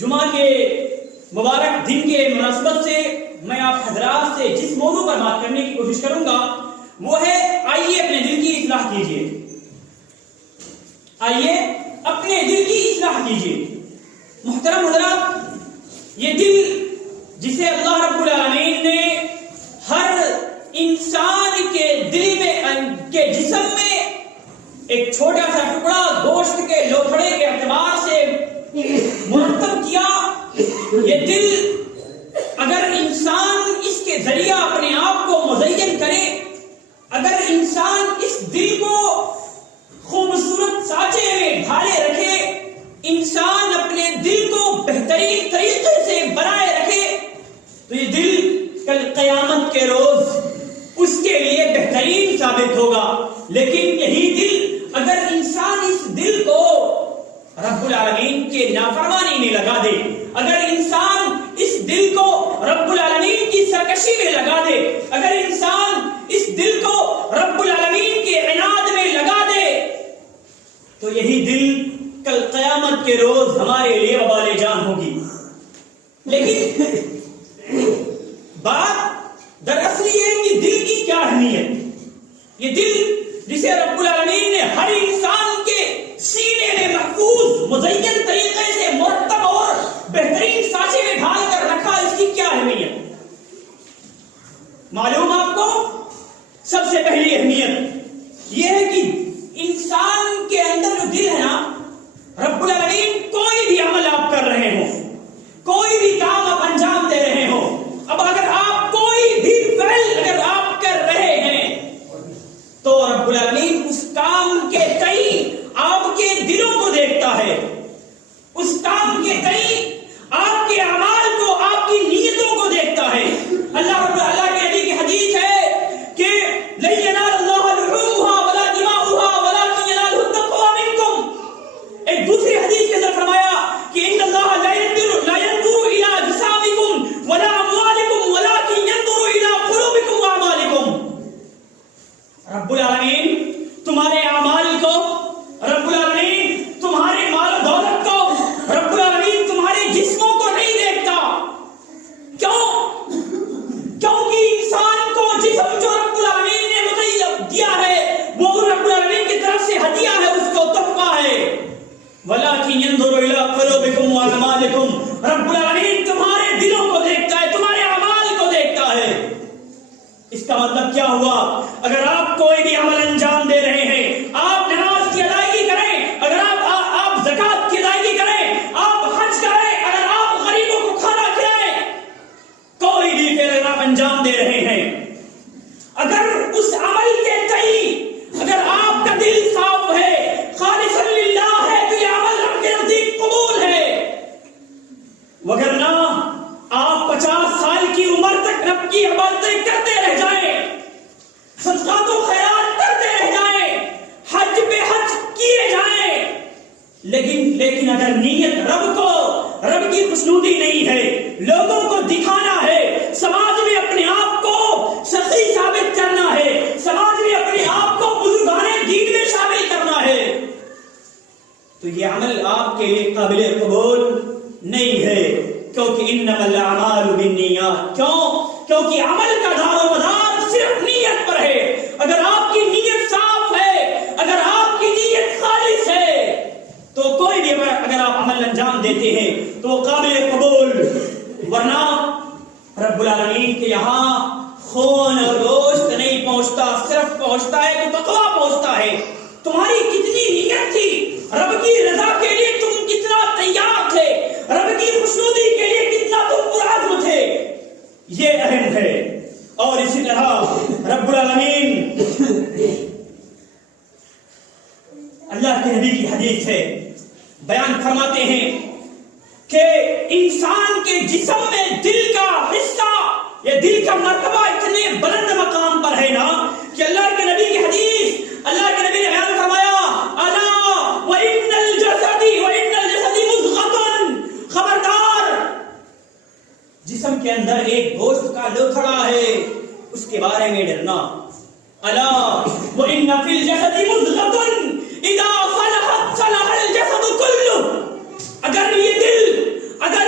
جمعہ کے مبارک دن کے مناسبت سے میں آپ حضرات سے جس موضوع پر بات کرنے کی کوشش کروں گا وہ ہے آئیے اپنے دل کی اصلاح کیجیے. آئیے اپنے دل کی اصلاح کیجیے. محترم حضرات، یہ دل جسے اللہ رب العالمین نے ہر انسان کے دل میں کے جسم میں ایک چھوٹا سا ٹکڑا گوشت کے لوتھڑے کے اعتبار سے مرتب کیا. یہ دل اگر انسان اس کے ذریعہ اپنے آپ کو مزین کرے، اگر انسان اس دل کو خوبصورت سانچے میں ڈھالے رکھے، انسان اپنے دل کو بہترین طریقے سے بنائے رکھے، تو یہ دل کل قیامت کے روز اس کے لیے بہترین ثابت ہوگا. لیکن یہی دل اگر انسان اس دل کو رب العالمین کے نافرمانی میں لگا دے، اگر انسان اس دل کو رب العالمین کی سرکشی میں لگا دے، اگر انسان اس دل کو رب العالمین کے عناد میں لگا دے، تو یہی دل کل قیامت کے روز ہمارے لیے وبال جان ہوگی. لیکن بات دراصل یہ ہے کہ دل کی کیا اہمیت. یہ دل جسے رب العالمین نے ہر انسان کے سینے میں محفوظ مزین طریقے سے مرتب اور بہترین سانچے میں ڈھال کر رکھا، اس کی کیا اہمیت معلوم آپ کو؟ سب سے پہلی اہمیت یہ ہے کہ انسان کے اندر جو دل ہے نا، رب العالمین کوئی بھی عمل آپ کر رہے ہو، کوئی بھی کام آپ انجام دے رہے ہو، اب اگر آپ کوئی بھی فعل اگر آپ کر رہے ہیں تو رب العالمین اس کام کے تئیں آپ کے دلوں کو دیکھتا ہے، اس کام کے تئیں آپ کے اعمال کو، آپ کی نیتوں کو دیکھتا ہے. اللہ کے نبی کی حدیث ہے کہ لن ینال اللہ لحومها ولا دماؤها ولکن ینالہ التقوی منکم. ایک دوسری حدیث کے اندر فرمایا کہ ان اللہ لا ينظر الى اجسامکم ولا اموالکم ولکن ينظر الى قلوبکم واعمالکم. رب العالمین تمہارے اعمال کو، رب العالمین تمہارے مال و دولت کو، رب العالمین تمہارے جسموں کو نہیں دیکھتا. کیوں؟ کیونکہ انسان کو جسم جو رب العالمین نے مطلب دیا ہے وہ رب العالمین کی طرف سے ہدیہ ہے، اس کو تحفہ ہے. وَلَكِنْ يَنْظُرُ إِلَىٰ قُلُوبِكُمْ وَأَعْمَالِكُمْ. رب العالمین تمہارے دلوں کو دیکھتا ہے، تمہارے اعمال کو دیکھتا ہے. اس کا مطلب کیا ہوا؟ اگر آپ کوئی بھی عمل انجام دے رہے ہیں، آپ نماز کی ادائیگی کریں، اگر آپ زکات کی ادائیگی کریں، آپ حج کریں، اگر آپ غریبوں کو کھانا کھلائیں، کوئی بھی فعل اگر آپ انجام دے رہے ہیں، اگر اس عمل کے تئیں اگر آپ کا دل صاف ہے، خالصا للہ ہے، تو یہ عمل رب کے نزدیک قبول ہے. وگرنہ آپ 50 سال کی عمر تک رب کی عبادتیں کرتے رہ جائیں، صدقات و خیرات کرتے رہ جائیں، حج پہ حج کیے جائیں، لیکن اگر نیت رب کی خوشنودی نہیں ہے، لوگوں کو دکھانا ہے، سماج میں اپنے آپ کو سخی ثابت کرنا ہے، سماج میں اپنے آپ کو بزرگان دین میں شامل کرنا ہے، تو یہ عمل آپ کے لیے قابل قبول نہیں ہے. کیونکہ انما الاعمال بالنیات. کیونکہ عمل کا دار و مدار صرف نیت پر ہے. اگر آپ کی نیت صاف ہے، اگر آپ کی نیت خالص ہے، تو کوئی بھی اگر آپ عمل انجام دیتے ہیں تو قابل قبول. ورنہ رب العالمین کے یہاں خون اور گوشت نہیں پہنچتا، صرف پہنچتا ہے تو تقویٰ پہنچتا ہے. تمہاری کتنی نیت تھی، رب کی رضا کے لیے تم کتنا تیار تھے، رب کی خوشنودی کے لیے کتنا تم پرعزم تھے، یہ اہم ہے. اور اسی طرح رب العالمین اللہ کے نبی کی حدیث ہے، بیان فرماتے ہیں کہ انسان کے جسم میں دل کا حصہ، یہ دل کا مرتبہ اتنے بلند مقام پر ہے نا کہ اللہ کے نبی کی حدیث، اللہ کے نبی نے بیان فرمایا الا وان الجسد مضغۃ. خبردار، جسم کے اندر ایک گوشت کا لوتھڑا ہے، اس کے بارے میں ڈرنا. الا وان فی الجسد مضغۃ اذا صلحت صلح الجسد كله. اگر یہ دل اگر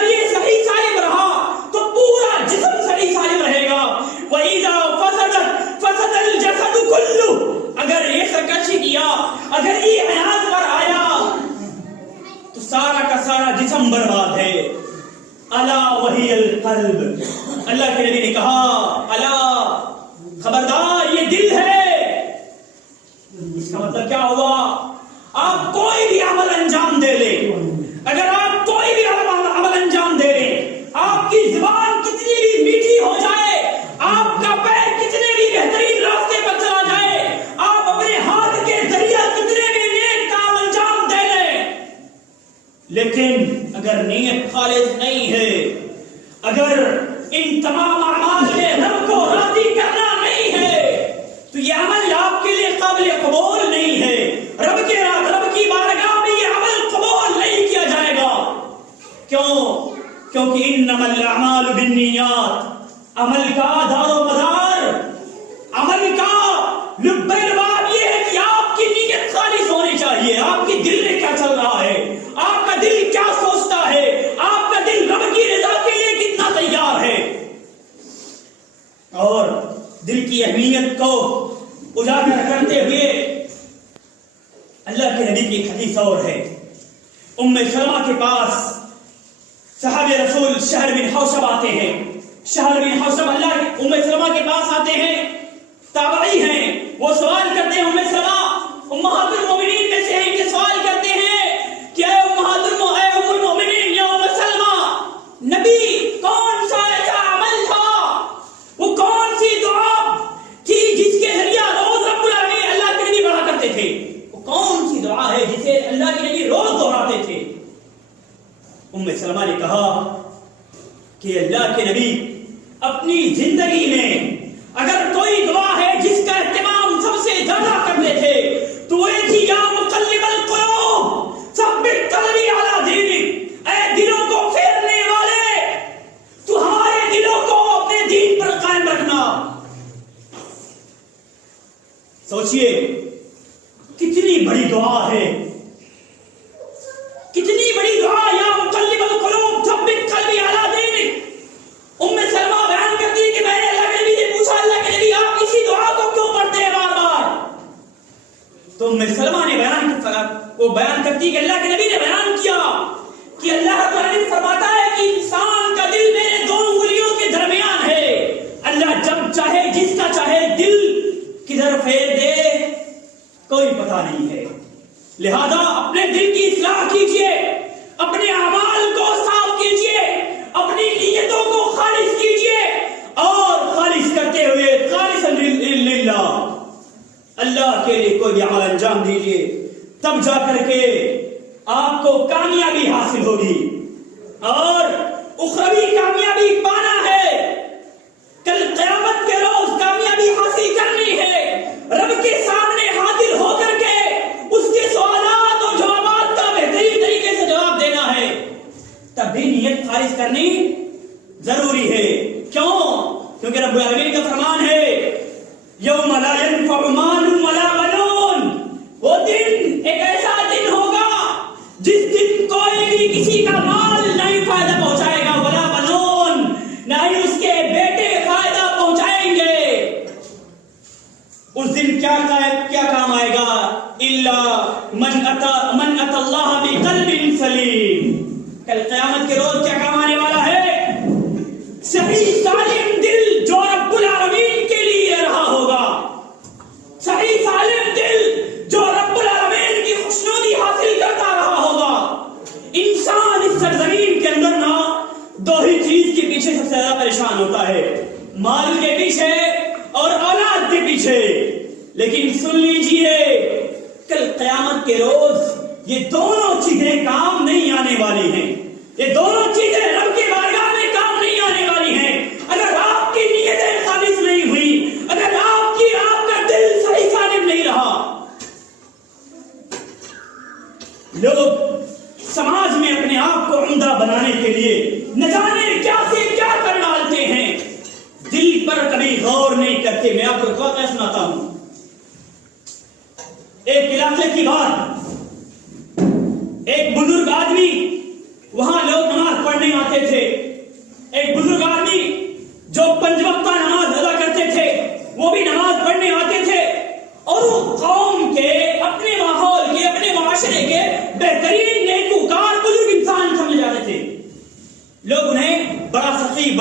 سارا کا سارا جسم برباد ہے. الا وہی القلب. اللہ کے نبی نے کہا الا خبردار یہ دل ہے. اس کا مطلب کیا ہوا؟ آپ کوئی بھی عمل انجام دے لیں, اگر آپ کوئی بھی عمل انجام دے لیں, آپ کی زبان کتنی بھی میٹھی ہو جائے, آپ کا پیر کتنے بھی بہترین راستے پر چلا جائے, آپ اپنے ہاتھ کے ذریعے کتنے بھی نیک کام انجام دے لیں, لیکن اگر نیت خالص نہیں ہے, اگر ان تمام اعمال میں رب کو راضی کرنا نہیں ہے, تو یہ عمل آپ کے لیے قابل قبول نہیں ہے. رب کی بارگاہ میں یہ عمل قبول نہیں کیا جائے گا. کیوں؟ کیونکہ انما الاعمال بالنیات, عمل کا دار و مدار, عمل کا لب لباب یہ ہے کہ آپ کی نیت خالص ہونی چاہیے. آپ کی دل میں کیا چل رہا ہے, آپ کا دل کیا سوچتا ہے, آپ کا دل رب کی رضا کے لیے کتنا تیار ہے. اور دل کی اہمیت کو اجاگر کرتے ہوئے اللہ کے نبی کی ایک حدیث اور ہے. ام سلمہ کے پاس صحابہ رسول شہر بن حوشب آتے ہیں. شہر بن حوشب اللہ ام سلمہ کے پاس آتے ہیں, تابعی ہیں. وہ سوال کرتے ہیں, ام سلمہ امہات المومنین میں سے ہیں, یہ سوال کرتے ہیں کہ اے ام المومنین یا ام سلمہ, نبی کون سا ایسا عمل تھا, وہ کون سی دعا تھی جس کے ذریعہ روز رب العالمین اللہ کے نبی پڑھا کرتے تھے, وہ کون سی دعا ہے جسے اللہ کے نبی روز دہراتے تھے؟ ام سلمہ نے کہا کہ اللہ کے نبی اپنی زندگی میں اگر کوئی دعا ہے جس کا اہتمام سب سے زیادہ کرتے تھے تو وہ تھی یا مقلب القلوب ثبت قلبی علی دینک, اے دلوں کو پھیرنے والے تو ہمارے دلوں کو اپنے دین پر قائم رکھنا. سوچئے کتنی بڑی دعا ہے, کتنی بڑی دعا, یا مقلب القلوب ثبت قلبی علی دینک. ام سلمہ بیان کرتی کہ میں نے اللہ کے نبی سے پوچھا, اللہ کے نبی آپ اسی دعا کو کیوں پڑھتے ہیں بار بار؟ تو ام سلمہ نے بیان کرتی کہ اللہ کے نبی نے بیان کیا کہ اللہ رب العالمین فرماتا ہے کہ انسان کا دل میرے دو انگلیوں کے درمیان ہے. اللہ جب چاہے جس کا چاہے دل کدھر پھیر دے کوئی پتہ نہیں ہے. لہذا اپنے دل کی اصلاح کیجئے, اپنے اعمال کو صاف کیجئے, اپنی نیتوں کو خالص کیجئے, اور خالص کرتے ہوئے خالص للہ اللہ کے لیے کوئی بھی عمل انجام دیجئے, تب جا کر کے آپ کو کامیابی حاصل ہوگی. اور اخروی کامیابی پانا ہے, کل قیامت کے روز کامیابی حاصل کرنی ہے, رب کے سامنے حاضر ہو کر کے اس کے سوالات اور جوابات کا بہترین طریقے سے جواب دینا ہے. تب بھی نیت خالص کرنی ضروری ہے. کیوں؟ کیونکہ رب العالمین کا فرمان ہے یوم لا ينفع مال ولا بنون, وہ دن ایک ایسا دن ہوگا جس دن کوئی بھی کسی کا مال نہیں فائدہ پہنچائے گا, ولا بنون, نہ ہی اس کے بیٹے فائدہ پہنچائیں گے. اس دن کیا کام آئے گا؟ الا من اتى اللہ بقلب سلیم. کل قیامت کے روز کیا کام آنے والا ہے؟ صحیح سالم دل جو رب العالمین کے لیے رہا ہوگا, صحیح سالم دل جو رب العالمین کی خوشنودی حاصل کرتا رہا ہوگا. انسان اس سرزمین کے اندر نا دو ہی چیز کے پیچھے سب سے زیادہ پریشان ہوتا ہے, مال کے پیچھے اور اولاد کے پیچھے. لیکن سن لیجئے کل قیامت کے روز یہ دونوں چیزیں کام نہیں آنے والی ہیں, یہ دونوں چیزیں رب کے بارگاہ میں کام نہیں آنے والی ہیں. اگر آپ کی نیتیں خالص نہیں ہوئی, اگر آپ کا دل صحیح سالم نہیں رہا, لوگ سماج میں اپنے آپ کو عمدہ بنانے کے لیے نہ جانے کیا سے کیا کر ڈالتے ہیں, دل پر کبھی غور نہیں کرتے. میں آپ کو ایک واقعہ سناتا ہوں. ایک علاقے کی بات, ایک بزرگ آدمی, وہاں لوگ نماز پڑھنے آتے تھے. ایک بزرگ آدمی جو 5 وقتہ نماز ادا کرتے تھے, وہ بھی نماز پڑھنے آتے تھے, اور وہ قوم کے, اپنے ماحول کے, اپنے معاشرے کے بہترین نیکوکار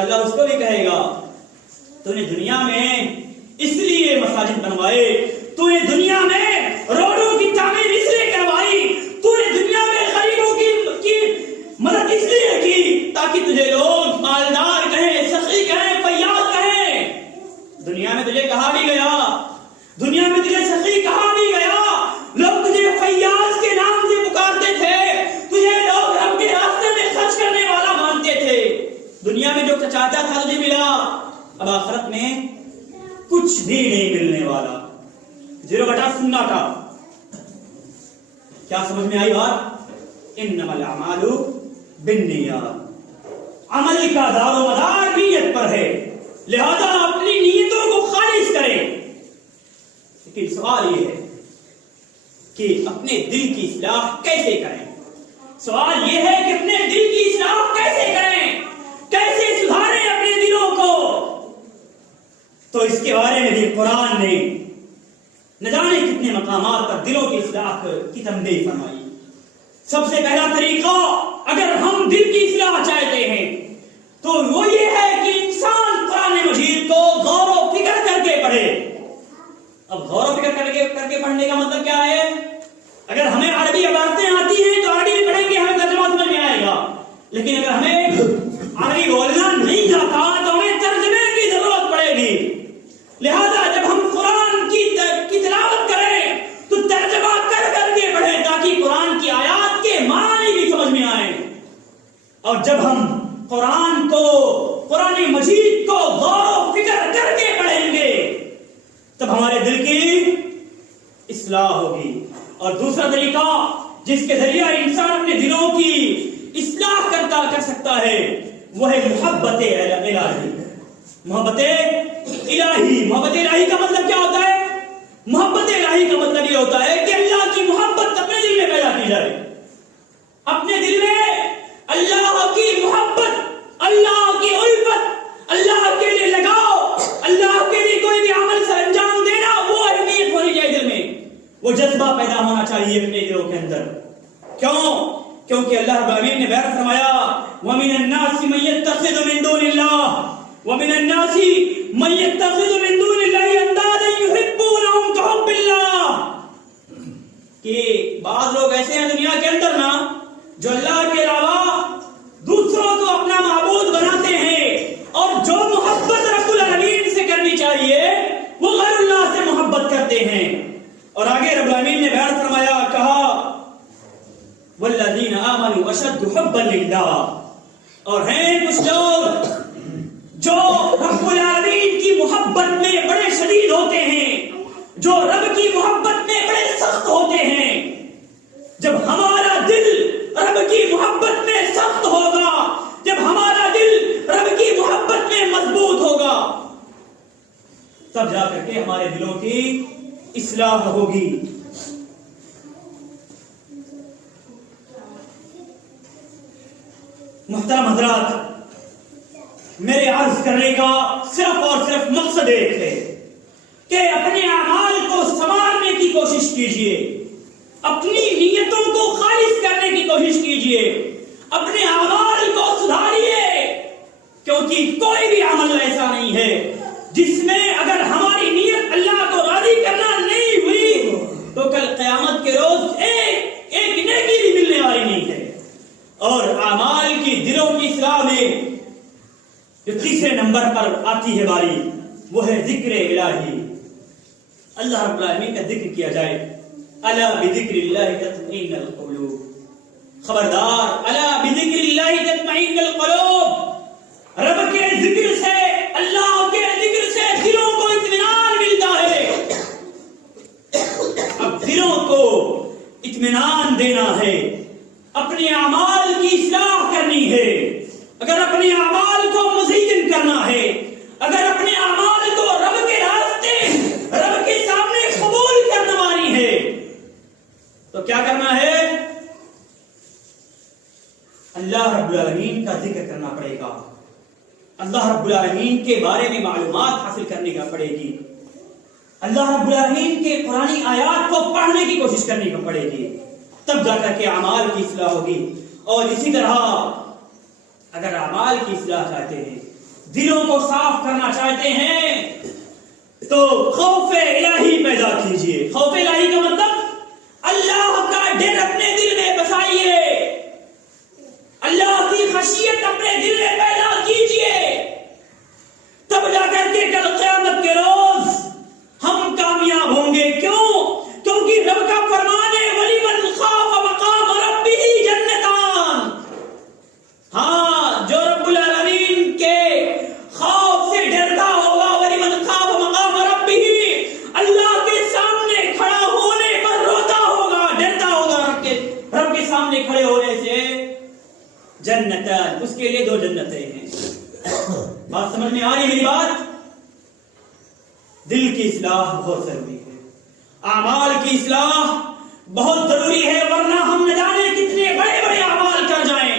اللہ اس کو بھی کہے گا تو نے دنیا میں اس لیے مساجد بنوائے, تو نے دنیا میں روڈوں کی تعمیر اس لیے کروائی, تو نے دنیا میں غریبوں کی مدد اس لیے کی تاکہ تجھے لوگ مالدار کہیں, سخی کہیں, فیاض کہیں. دنیا میں تجھے کہا بھی گیا, دنیا میں تجھے سخی کہا بھی گیا, لوگ تجھے فیاض کے نام سے پکارتے تھے, تجھے لوگ رب کے راستے میں خرچ کرنے والا مانتے تھے. دنیا میں جو چاہتا تھا تجھے ملا, اب آخرت میں کچھ بھی نہیں ملنے والا, 0 سننا تھا. کیا سمجھ میں آئی بات؟ انما الاعمال بالنیات, عمل کا دار و مدار نیت پر ہے, لہذا اپنی نیتوں کو خالص کریں. لیکن سوال یہ ہے کہ اپنے دل کی اصلاح کیسے کریں؟ سوال یہ ہے کہ اپنے دل کی اصلاح کیسے کریں, کیسے سدھاریں اپنے دلوں کو؟ تو اس کے بارے میں بھی قرآن نے نہ جانے کتنے مقامات پر دلوں کی اصلاح کی تنبیہ فرمائی. سب سے پہلا طریقہ اگر ہم دل کی اصلاح چاہتے ہیں تو وہ یہ ہے کہ انسان قرآن مجید کو غور و فکر کر کے پڑھے. اب غور و فکر کر کے پڑھنے کا مطلب کیا ہے؟ اگر ہمیں عربی عبارتیں آتی ہیں تو عربی میں پڑھیں گے, ہمیں ترجمہ سمجھ میں آئے گا. لیکن اگر ہمیں عربی بولنا نہیں آتا تو ہمیں ترجمے کی ضرورت پڑے گی. لہذا جب ہم قرآن کی تلاوت کریں تو ترجمہ کر کے پڑھیں تاکہ قرآن کی آیات کے معنی بھی سمجھ میں آئیں. اور جب ہم قرآن مجید کو غور و فکر کر کے پڑھیں گے تب ہمارے دل کی اصلاح ہوگی. اور دوسرا طریقہ جس کے ذریعہ انسان اپنے دلوں کی اصلاح کر سکتا ہے وہ ہے محبت الہی. محبت الہی, محبت الہی کا مطلب کیا ہوتا ہے؟ محبت الہی کا مطلب یہ ہوتا ہے کہ اللہ کی محبت اپنے دل میں پیدا کی جائے. اپنے دل میں اللہ کی محبت, اللہ کی الفت, اللہ کے لیے لگاؤ, اللہ کے لیے کوئی بھی عمل سر انجام دینا, وہ اہمیت ہونی چاہیے دل میں, وہ جذبہ پیدا ہونا چاہیے اپنے دلوں کے اندر. کیوں؟ کیونکہ اللہ رب العالمین نے بیان فرمایا وَمِنَ النَّاسِ مَن يَتَّخِذُ مِن دُونِ اللَّهِ وَمِنَ النَّاسِ مَن يَتَّخِذُ مِن دُونِ اللَّهِ أَندَادًا يُحِبُّونَهُمْ كَحُبِّ اللَّهِ. کہ بعض لوگ ایسے ہیں دنیا کے اندر نا جو اللہ کے علاوہ دوسروں کو اپنا معبود بناتے ہیں, اور جو محبت رب العالمین سے کرنی چاہیے وہ غیر اللہ سے محبت کرتے ہیں. اور آگے رب العالمین نے بیان فرمایا, کہا والذین آمنوا اشد حبا للہ, اور ہیں کچھ لوگ جو رب العالمین کی محبت میں بڑے شدید ہوتے ہیں, جو رب کی محبت میں بڑے سخت ہوتے ہیں. جب ہمارا دل رب کی محبت میں سخت ہوگا, جب ہمارا دل رب کی محبت میں مضبوط ہوگا, تب جا کر کے ہمارے دلوں کی اصلاح ہوگی. محترم حضرات, میرے عرض کرنے کا صرف اور صرف مقصد ایک ہے کہ اپنے اعمال کو سنوارنے کی کوشش کیجیے, اپنی نیتوں کو خالص کرنے کی کوشش کیجیے, اپنے اعمال کو سدھاریے, کیونکہ کوئی بھی عمل ایسا نہیں ہے جس میں اگر ہماری نیت اللہ کو راضی کرنا نہیں ہوئی تو کل قیامت کے روز ایک نیکی بھی ملنے والی نہیں ہے. اور اعمال کی دلوں کی اصلاح میں جو تیسرے نمبر پر آتی ہے باری, وہ ہے ذکر الہی. اللہ رب العالمین کا ذکر کیا جائے. الا بذکر اللہ تطمئن القلوب, خبردار, الا بذکر اللہ تطمئن القلوب, رب کے ذکر سے, اللہ کے ذکر سے دلوں کو اطمینان ملتا ہے. اب دلوں کو اطمینان دینا ہے, اپنے اعمال کی اصلاح کرنی ہے. اگر اپنے اعمال کو مزین کرنا ہے, اگر اپنے اعمال کو رب کے راستے, رب کے سامنے قبول کرنوانی ہے, تو کیا کرنا ہے؟ اللہ رب العالمین کا ذکر کرنا پڑے گا, اللہ رب العالمین کے بارے میں معلومات حاصل کرنے کا پڑے گی, اللہ رب العالمین کے قرآنی آیات کو پڑھنے کی کوشش کرنی کو پڑے گی, تب جا کر کے اعمال کی اصلاح ہوگی. اور اسی طرح اگر اعمال کی اصلاح چاہتے ہیں دلوں کو صاف کرنا چاہتے ہیں تو خوف الہی پیدا کیجئے. خوف الہی کا مطلب اللہ کا ڈر اپنے دل میں بسائیے, اللہ کی خشیت اپنے دل میں پیدا کیجئے, تب جا کر کے کل قیامت کے روز ہم کامیاب ہوں گے. کیونکہ رب کا فرمان ہے وَلِمَنْ خَافَ مَقَامَ رَبِّهِ جَنَّتَانِ. ہاں, جو رب العالمین کے خوف سے ڈرتا ہوگا, وَلِمَنْ خَافَ مَقَامَ رَبِّهِ, اللہ کے سامنے کھڑا ہونے پر روتا ہوگا, ڈرتا ہوگا رب کے سامنے کھڑے ہونے سے. جنتان, اس کے لیے 2 جنتیں ہیں. بات سمجھ میں آ رہی میری بات؟ دل کی اصلاح بہت ضروری ہے, اعمال کی اصلاح بہت ضروری ہے, ورنہ ہم نہ جانے کتنے بڑے بڑے اعمال کر جائیں,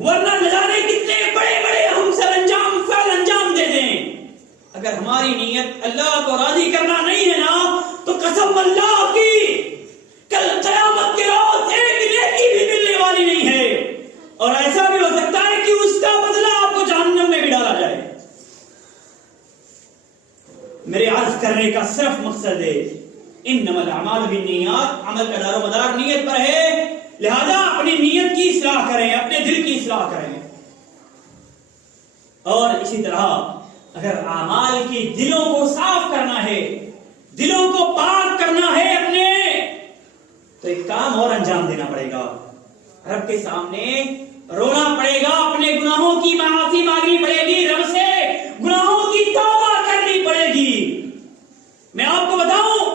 ورنہ نہ جانے کتنے بڑے بڑے ہم فعل انجام دے دیں. اگر ہماری نیت اللہ کو راضی کرنا نہیں ہے نا, تو قسم اللہ کی کل قیامت کے روز ایک نیکی بھی ملنے والی نہیں ہے, اور ایسا بھی ہو سکتا ہے کہ اس کا بدلہ آپ کو جہنم میں بھی ڈالا جائے. میرے عرض کرنے کا صرف مقصد ہے انما الاعمال بالنیات, عمل کا دار و مدار نیت پر ہے, لہذا اپنی نیت کی اصلاح کریں, اپنے دل کی اصلاح کریں. اور اسی طرح اگر اعمال کی دلوں کو صاف کرنا ہے, دلوں کو پاک کرنا ہے اپنے, تو ایک کام اور انجام دینا پڑے گا. رب کے سامنے رونا پڑے گا, اپنے گناہوں کی معافی مانگنی پڑے گی, رب سے گناہوں کی توبہ کرنی پڑے گی. میں آپ کو بتاؤں,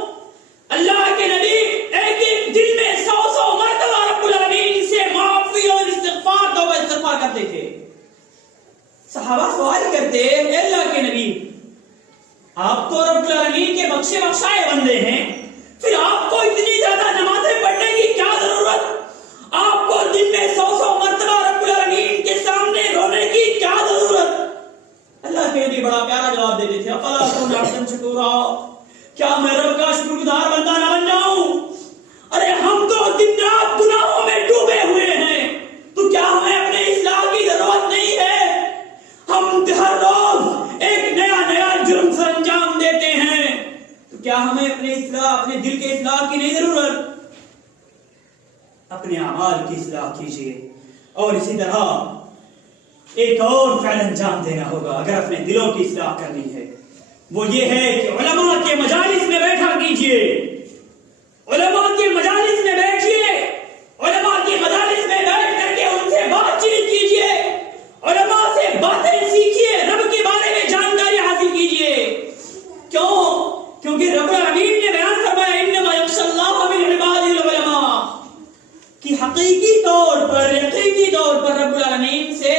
اللہ کے نبی ایک ایک دن میں 100 مرتبہ رب العالمین سے معافی اور استغفار توبہ استغفار کرتے تھے. صحابہ سوال کرتے, اے اللہ کے نبی, آپ تو رب العالمین کے بخشے بخشائے بندے ہیں, پھر آپ کو اتنی زیادہ نمازیں پڑھنے کی کیا ضرورت, آپ کو دن میں 100 مرتبہ رب العالمین کے سامنے رونے کی کیا ضرورت؟ اللہ کے نبی بڑا پیارا جواب دیتے تھے, افلا اکون عبدا شکورا, کیا میں رب کا شکر گزار بندہ نہ بن جاؤں؟ ارے ہم تو دن رات گناہوں میں ڈوبے ہوئے ہیں, تو کیا ہمیں اپنے اصلاح کی ضرورت نہیں ہے؟ ہم ہر روز ایک نیا جرم سر انجام دیتے ہیں, تو کیا ہمیں اپنے دل کے اصلاح کی نہیں ضرورت؟ اپنے اعمال کی اصلاح کیجیے. اور اسی طرح ایک اور فعل انجام دینا ہوگا اگر اپنے دلوں کی اصلاح کرنی ہے, وہ یہ ہے کہ علماء کے مجالس میں بیٹھا کیجیے, علماء کے مجالس میں بیٹھیے, علماء کے مجالس میں بیٹھ کر کے ان سے بات چیت کیجیے, علماء سے باتیں سیکھیے, رب کے بارے میں جانکاری حاصل کیجیے. کیونکہ رب العالمین نے بیان فرمایا انما یخشی اللہ من عباده العلماء, کہ حقیقی طور پر رب العالمین سے